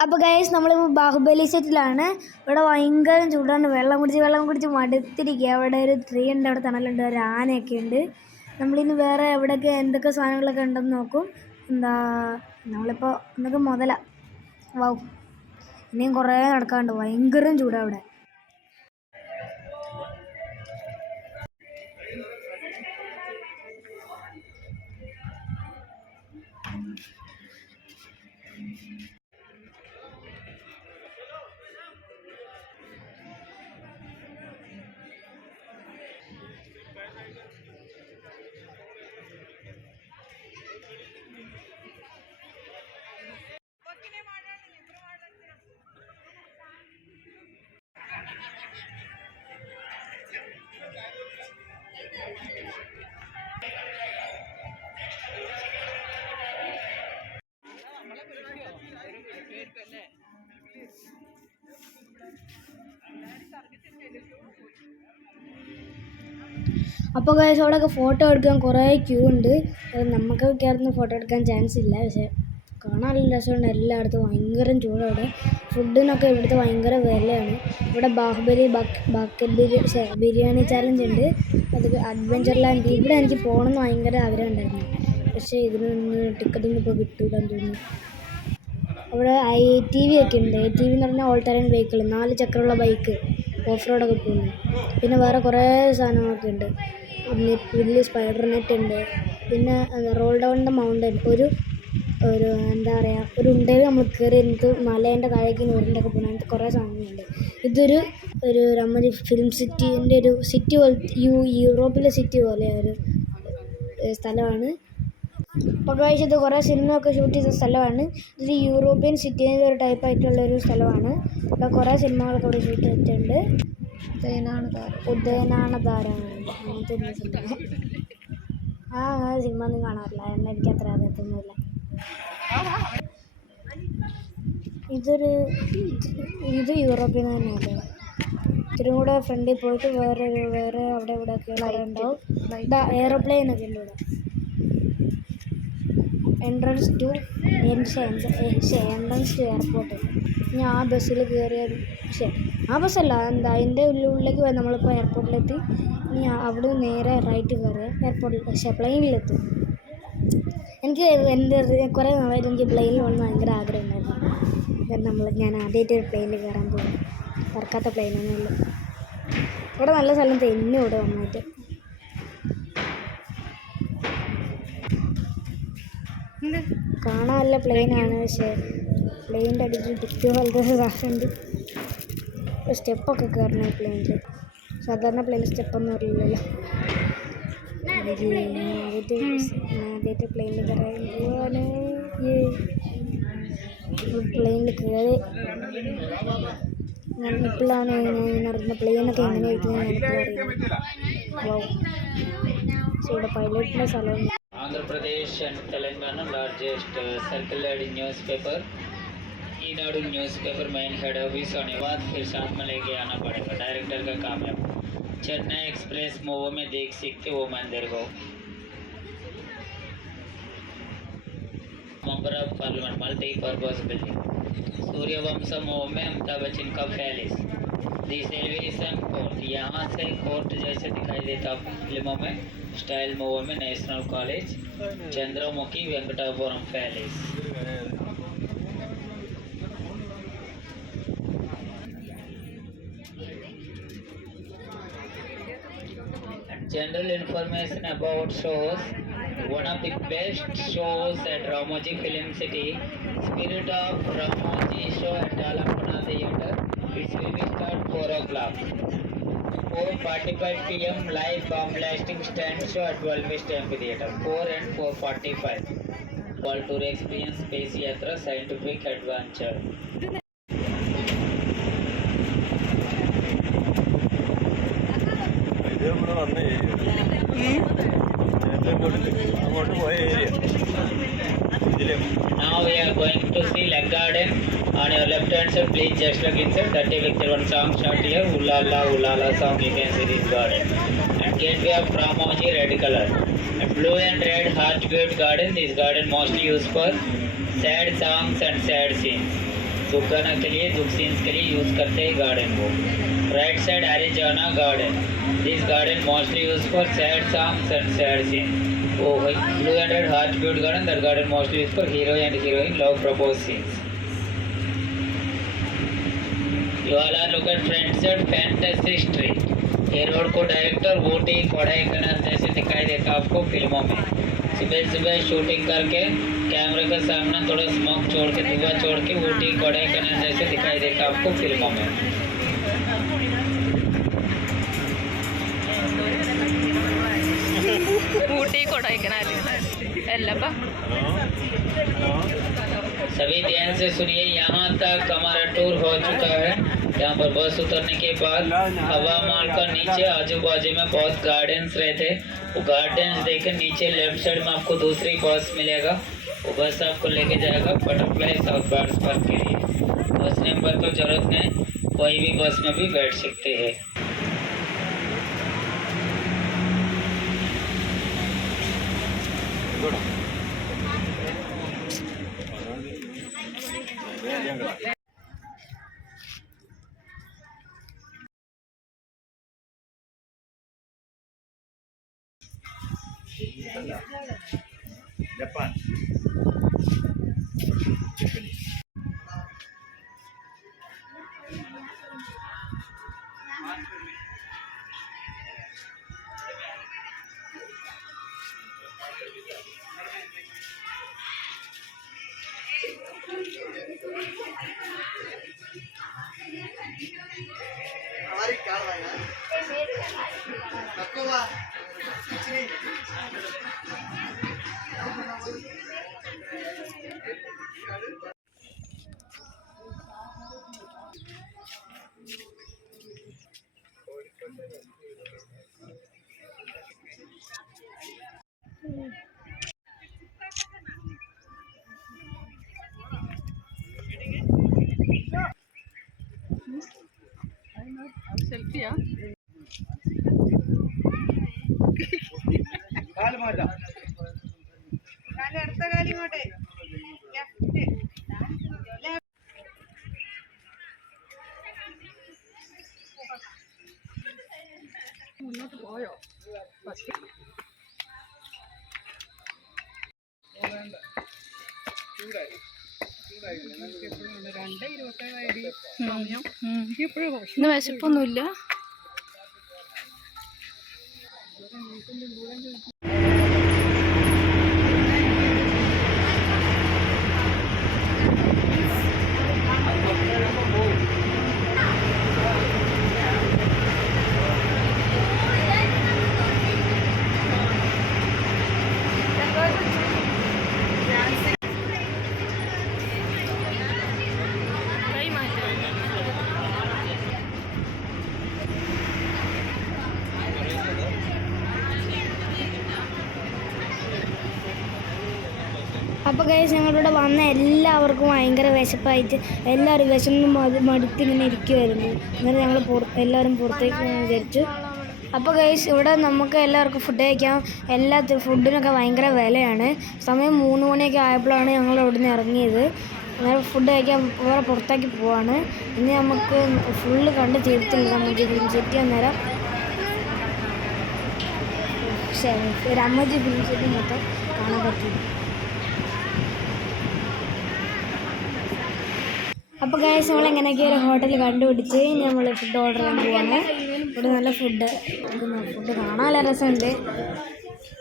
അപ്പോൾ ഗൈസ് നമ്മളിപ്പോൾ ബാഹുബലി സെറ്റിലാണ് ഇവിടെ ഭയങ്കര ചൂടാണ്. വെള്ളം കുടിച്ച് വെള്ളം കുടിച്ച് മടുത്തിരിക്കുക. അവിടെ ഒരു ട്രീ ഉണ്ട് അവിടെ തണലുണ്ട് ഒരു ആനയൊക്കെ ഉണ്ട്. നമ്മളിന്ന് വേറെ എവിടെയൊക്കെ എന്തൊക്കെ സാധനങ്ങളൊക്കെ ഉണ്ടെന്ന് നോക്കും. എന്താ നമ്മളിപ്പോൾ എന്തൊക്കെ മുതല. വൗ. ഇനിയും കുറേ നടക്കാണ്ട് ഭയങ്കര ചൂടാണ് അവിടെ. അപ്പോൾ ഗൈസ് അവിടെയൊക്കെ ഫോട്ടോ എടുക്കാൻ കുറേ ക്യൂ ഉണ്ട്. നമുക്ക് കയറുന്ന ഫോട്ടോ എടുക്കാൻ ചാൻസ് ഇല്ല. പക്ഷേ കാണാൻ നല്ല രസമുണ്ട്. എല്ലായിടത്തും ഭയങ്കര ചൂടവിടെ ഫുഡിനൊക്കെ ഇവിടുത്തെ ഭയങ്കര വിലയാണ്. ഇവിടെ ബാഹുബലി ബക്ക് ബക്കറ്റ് ബിരിയാണി ബിരിയാണി ചാലഞ്ച് ഉണ്ട്. അത് അഡ്വഞ്ചർ ലാൻഡ് ഇവിടെ എനിക്ക് പോകണമെന്ന് ഭയങ്കര ആഗ്രഹം ഉണ്ടായിരുന്നു. പക്ഷേ ഇതിനൊന്ന് ടിക്കറ്റൊന്നും ഇപ്പോൾ കിട്ടൂലെന്ന് തോന്നുന്നു. അവിടെ ഐ ടി വി ഒക്കെ ഉണ്ട്. ഐ ടി വി എന്ന് പറഞ്ഞാൽ ഓൾ ടൈം ബൈക്കുകൾ നാല് ചക്രമുള്ള ബൈക്ക് ഓഫ് റോഡൊക്കെ പോകുന്നത്. പിന്നെ വേറെ കുറേ സാധനങ്ങളൊക്കെ ഉണ്ട്. വലിയ സ്പൈഡർ നെറ്റ് ഉണ്ട്. പിന്നെ റോൾ ഡൗൺ മൗണ്ടൻ ഒരു ഒരു എന്താ പറയുക ഒരു ഉണ്ടയിൽ നമ്മൾ കയറി എന്ത് മലേന്റെ താഴേക്ക് ഉരുണ്ടൊക്കെ പോകുന്ന അങ്ങനത്തെ കുറേ സാധനങ്ങളുണ്ട്. ഇതൊരു ഒരു നമ്മുടെ ഫിലിം സിറ്റീന്റെ ഒരു സിറ്റി പോലെ യൂറോപ്പിലെ സിറ്റി പോലെ ഒരു സ്ഥലമാണ്. അപ്പോൾ കാഴ്ച ഇത് കുറേ സിനിമയൊക്കെ ഷൂട്ട് ചെയ്ത സ്ഥലമാണ്. ഇത് യൂറോപ്യൻ സിറ്റിയിലെ ഒരു ടൈപ്പ് ആയിട്ടുള്ള ഒരു സ്ഥലമാണ്. അപ്പോൾ കുറേ സിനിമകളൊക്കെ ഇവിടെ ഷൂട്ട് ചെയ്തിട്ടുണ്ട്. ഉദയനാണ താരമാണ് അങ്ങനത്തെ ഒരു സിനിമ. ആ അങ്ങനെ സിനിമ ഒന്നും കാണാറില്ല. എന്നെ എനിക്ക് അത്ര അറിയത്തൊന്നുമില്ല. ഇതൊരു ഇത് യൂറോപ്പിൽ നിന്ന് തന്നെയല്ലേ? ഇത്തിരി കൂടെ ഫ്രണ്ടിൽ പോയിട്ട് വേറെ വേറെ അവിടെ ഇവിടെ ഒക്കെ ഉണ്ടാവും ഇതാ എയറോപ്ലെയിൻ ഒക്കെ ഉണ്ട് ഇവിടെ. Entrance to entrance to airport ഞാൻ ആ ബസ്സിൽ കയറിയത് പക്ഷേ ആ ബസ്സല്ല എന്താ അതിന്റെ ഉള്ളിലേക്ക് നമ്മളിപ്പോൾ എയർപോർട്ടിലെത്തി ഇനി അവിടെ നേരെ റൈറ്റ് കയറുക എയർപോർട്ടിൽ പക്ഷേ പ്ലെയിനിലെത്തും എനിക്ക് എന്റെ കുറേ നാളായിട്ട് എനിക്ക് പ്ലെയിനിൽ പോകണമെന്ന് ഭയങ്കര ആഗ്രഹം ഉണ്ടായിരുന്നു നമ്മൾ ഞാൻ ആദ്യമായിട്ട് ഒരു പ്ലെയിനിൽ കയറാൻ പോകും പറക്കാത്ത പ്ലെയിനൊന്നുമില്ല ഇവിടെ നല്ല സ്ഥലം തെന്നും ഇവിടെ വന്നിട്ട് കാണാൻ നല്ല പ്ലെയിനാണ് പക്ഷേ പ്ലെയിന്റെ അടിയിൽ ഡിറ്റോ ഒരു സാധനമുണ്ട് സ്റ്റെപ്പൊക്കെ കയറണം പ്ലെയിനിൽ സാധാരണ പ്ലെയിനിൽ സ്റ്റെപ്പൊന്നും അറിയില്ലല്ലോ ആദ്യത്തെ പ്ലെയിനിൽ കയറാൻ പ്ലെയിനിൽ കയറി ഞാൻ ഇപ്പോഴാണ് ഞാൻ അറിയുന്ന പ്ലെയിനൊക്കെ എങ്ങനെ ഇരിക്കുന്നത് വൗ. പക്ഷേ ഇവിടെ പൈലറ്റിന്റെ സ്ഥലം Pradesh and Telangana largest uh, circular newspaper. Eenadu newspaper main head office होने के बाद फिर साथ में लेके आना पड़ेगा डायरेक्टर का काम है चेन्नई एक्सप्रेस मूवी में देख सकते वो मंदिर को member of parliament multi purpose building Sooryavansham movie में अमिताभ बच्चन का पैलेस दिस एलिवेशन कोर्ट यहाँ से कोर्ट जैसे दिखाई देता फ़िल्मों में। स्टाइल मूवी में national college Chandramukhi Venkatapuram palace general information about shows one of the best shows at Ramoji Film City, Spirit of Ramoji show at Alampana Theatre. It will be start 4 o'clock. 4.45 pm live bomb blasting stand show at Valmi Stamp Theatre. 4 and 4.45. World Tour Experience Space Yatra Scientific Adventure. దేవుడు అన్నీ Now we are going to see Leg Garden. On your left hand side, please just look inside. 30 picture one song shot here. Oola la oola la song you can see this garden. And gateway of Ramoji red color. And blue and red heartbeat garden. This garden mostly used for sad songs and sad scenes. दुकाना के लिए दुख scenes के लिए use करते हैं garden को right side Arizona garden this garden mostly use for sad songs and sad ओ भाई blue heart beaut garden garden mostly hero and heroine love propose scenes ये रोड को डायरेक्टर वोटी कोढ़ाई पढ़ाई जैसे दिखाई देता आपको फ़िल्मों में। सुबह सुबह शूटिंग करके कैमरे का सामना थोड़ा स्मोक छोड़ के, धुआँ छोड़ के वोटी कोढ़ाई के जैसे दिखाई देता आपको फ़िल्मों में। ഊട്ടി കൊടൈക്കനാൽ എല്ലപ്പ सभी ध्यान से सुनिए यहाँ तक हमारा टूर हो चुका है यहाँ पर बस उतरने के बाद हवा माल का नीचे आजू बाजू में बहुत गार्डन्स रहते हैं वो गार्डन्स देखे नीचे लेफ्ट साइड में आपको दूसरी बस मिलेगा वो बस आपको लेके जाएगा बटरफ्लाई साउथ बर्ड्स पार्क के लिए बस नंबर तो जरूरत नहीं कोई भी बस में भी बैठ सकते हैं Depan. 今 ഇന്ന് വിശപ്പൊന്നുമില്ല അപ്പോൾ ഗൈസ് ഞങ്ങളിവിടെ വന്ന എല്ലാവർക്കും ഭയങ്കര വിശപ്പായിട്ട് എല്ലാവരും വിശന്ന് മതി മടുത്ത് ഇങ്ങനെ ഇരിക്കുമായിരുന്നു അങ്ങനെ ഞങ്ങൾ എല്ലാവരും പുറത്തേക്ക് വിചാരിച്ചു. അപ്പോൾ ഗൈസ് ഇവിടെ നമുക്ക് എല്ലാവർക്കും ഫുഡ് കഴിക്കാം. എല്ലാ ഫുഡിനൊക്കെ ഭയങ്കര വിലയാണ്. സമയം മൂന്ന് മണിയൊക്കെ ആയപ്പോഴാണ് ഞങ്ങൾ അവിടെ നിന്ന് ഇറങ്ങിയത്. അങ്ങനെ ഫുഡ് കഴിക്കാൻ വേറെ പുറത്തേക്ക് പോവാണ്. ഇനി നമുക്ക് ഫുള്ള് കണ്ട് തീർത്തില്ല. നമുക്ക് ഫിലിം സിറ്റി അന്നേരം ശരി രാമജി ഫിലിം സെറ്റ് മൊത്തം കാണാൻ പറ്റി അപ്പോൾ ഗൈസ് നമ്മൾ എങ്ങനെയൊക്കെ ഒരു ഹോട്ടൽ കണ്ടുപിടിച്ച് നമ്മൾ ഫുഡ് ഓർഡർ ചെയ്യാൻ പോവാണ്. ഇവിടെ നല്ല ഫുഡ് ഫുഡ് കാണാൻ നല്ല രസമുണ്ട്.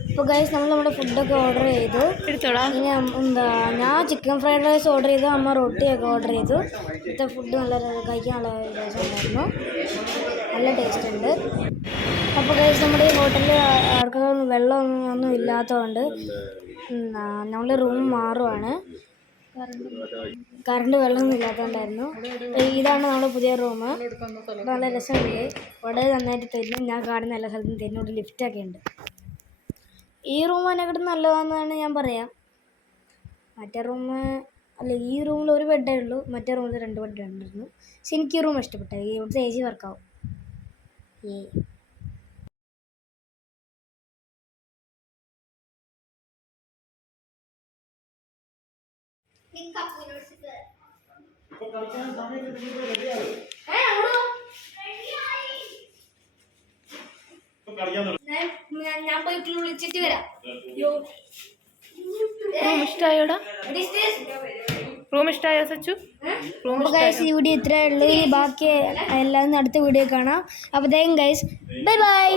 അപ്പോൾ ഗൈസ് നമ്മൾ നമ്മുടെ ഫുഡൊക്കെ ഓർഡർ ചെയ്തു. ഇനി എന്താ ഞാൻ ചിക്കൻ ഫ്രൈഡ് റൈസ് ഓർഡർ ചെയ്തു അമ്മ റൊട്ടിയൊക്കെ ഓർഡർ ചെയ്തു. ഇവിടുത്തെ ഫുഡ് നല്ല കഴിക്കാനുള്ള കഴിക്കാൻ നല്ല രസമുണ്ടായിരുന്നു നല്ല ടേസ്റ്റ് ഉണ്ട്. അപ്പോൾ ഗൈസ് നമ്മുടെ ഈ ഹോട്ടലിൽ ആർക്കും വെള്ളം ഒന്നും ഇല്ലാത്തതുകൊണ്ട് നമ്മൾ റൂം മാറുവാണ്. കറണ്ട് വെള്ളമൊന്നും ഇല്ലാത്തതുകൊണ്ടായിരുന്നു ഇതാണ് നമ്മുടെ പുതിയ റൂം. നല്ല രസമുണ്ട് വളരെ നന്നായിട്ട് തരുന്നു. ഞാൻ കാണുന്ന എല്ലാ സ്ഥലത്തും തരുന്നു. ഇവിടെ ലിഫ്റ്റൊക്കെ ഉണ്ട്. ഈ റൂം അതിനെക്കാട്ടും നല്ലതാണെന്നാണ് ഞാൻ പറയാം. മറ്റേ റൂം അല്ല ഈ റൂമിൽ ഒരു ബെഡേ ഉള്ളൂ. മറ്റേ റൂമിൽ രണ്ട് ബെഡ് ഉണ്ടായിരുന്നു. പക്ഷെ എനിക്ക് ഈ റൂം ഇഷ്ടപ്പെട്ടു. ഇവിടുത്തെ എ സി വർക്കാവും ഏ ഞാൻ പോയി വിളിച്ചിട്ട് വരാം. റൂം ഇഷ്ടമായോടാ റൂം ഇഷ്ടമായോ സച്ചു? റൂം ഗൈസ് ഈ വീഡിയോ ഇത്രയേ ഉള്ളൂ. ഇനി ബാക്കി എല്ലാവരും അടുത്ത വീഡിയോ കാണാം. അപ്പൊ ഗൈസ് ബൈ ബൈ